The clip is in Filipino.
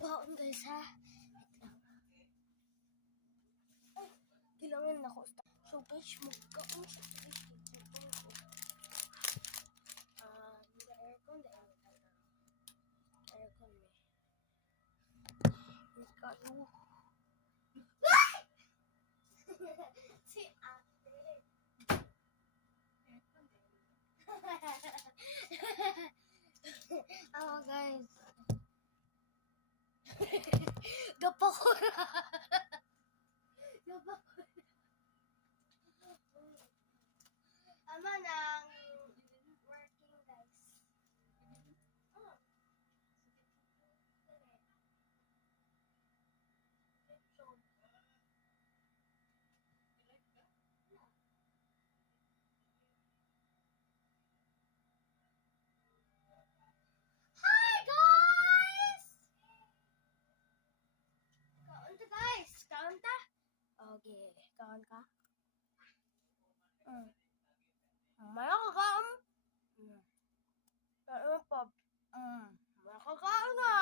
Kaon guys ha. Ay, kilangin ako. So guys, magkaon siya guys. The aircon, aircon me. Magkaon. Si ate. Oh guys. Gapakura. Gapakura. Ama nang working guys. Oh. Hi guys. Kaon ta guys. Kaon ta. Okay, kaon ka. Malakakaon. Kaon pa. Malakakaon na.